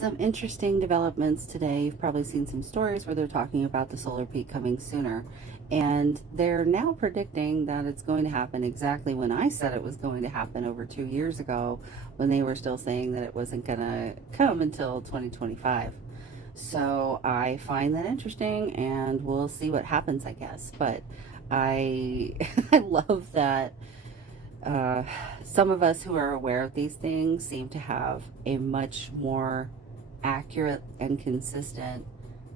Some interesting developments today. You've probably seen some stories where they're talking about the solar peak coming sooner. And they're now predicting that it's going to happen exactly when I said it was going to happen over 2 years ago, when they were still saying that it wasn't going to come until 2025. So I find that interesting, and we'll see what happens, I guess. But I, I love that uh, some of us who are aware of these things seem to have a much more accurate and consistent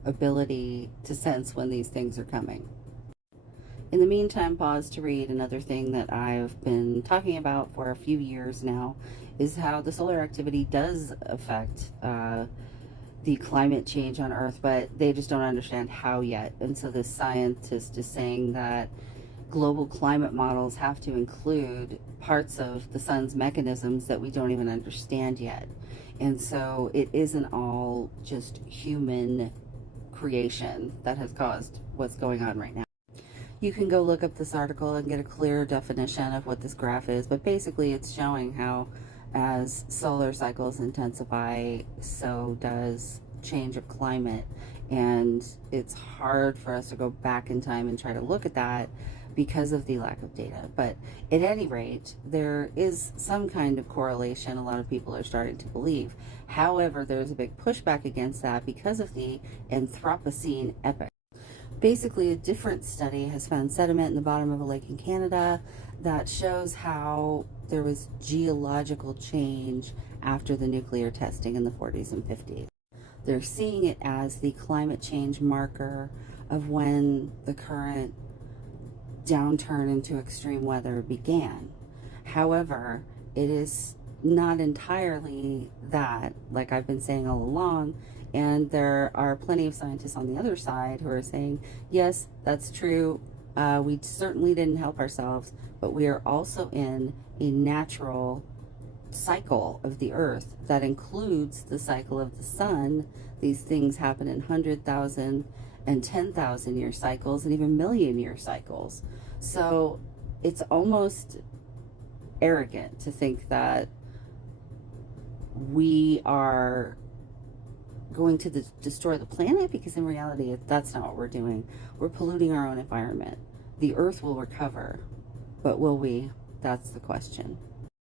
ability to sense when these things are coming. In the meantime, pause to read another thing that I've been talking about for a few years now is how the solar activity does affect the climate change on Earth, but they just don't understand how yet. And so this scientist is saying that global climate models have to include parts of the sun's mechanisms that we don't even understand yet. And so it isn't all just human creation that has caused what's going on right now. You can go look up this article and get a clearer definition of what this graph is, but basically it's showing how as solar cycles intensify, so does change of climate. And it's hard for us to go back in time and try to look at that because of the lack of data. But at any rate, there is some kind of correlation a lot of people are starting to believe. However, there's a big pushback against that because of the Anthropocene epoch. Basically, a different study has found sediment in the bottom of a lake in Canada that shows how there was geological change after the nuclear testing in the 40s and 50s. They're seeing it as the climate change marker of when the current downturn into extreme weather began. However, it is not entirely that, like I've been saying all along, and there are plenty of scientists on the other side who are saying, yes, that's true. We certainly didn't help ourselves, but we are also in a natural cycle of the earth that includes the cycle of the sun. These things happen in 100,000 and 10,000 year cycles and even million year cycles. So it's almost arrogant to think that we are going to destroy the planet, because in reality that's not what we're doing. We're polluting our own environment. The earth will recover, but will we? That's the question.